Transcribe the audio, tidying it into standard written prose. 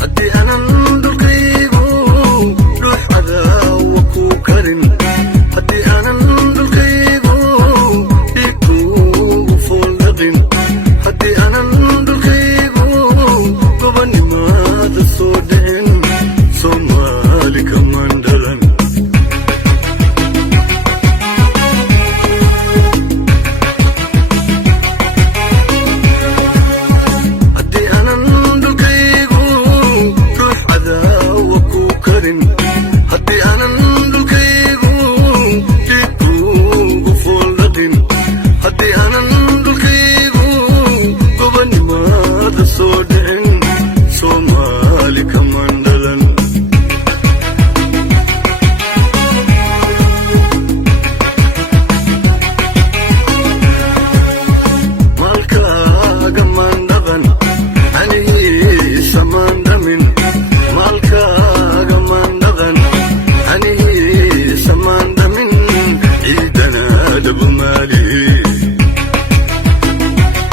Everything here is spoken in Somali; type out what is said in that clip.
haddii aanan dhulkaygu ruux cadaawa ku karin haddii aanan dhulkaygu dhikuugu fooldhaqin haddii aanan dhulkaygu gobanimaada soo dhicin Soomaali kamaan dhalan haddii aanan dhulkaygu ruux cadaawa ku karin haddii aanan dhulkaygu dhikuugu fooldhaqin haddii aanan dhulkaygu gobanimaada soo dhicin Soomaali kamaan dhalan maalkaaga maan dhaqan anigiisa maan dhamin maalkaaga maan dhaqan anigiisa maan dhamin ciidana dhabu maali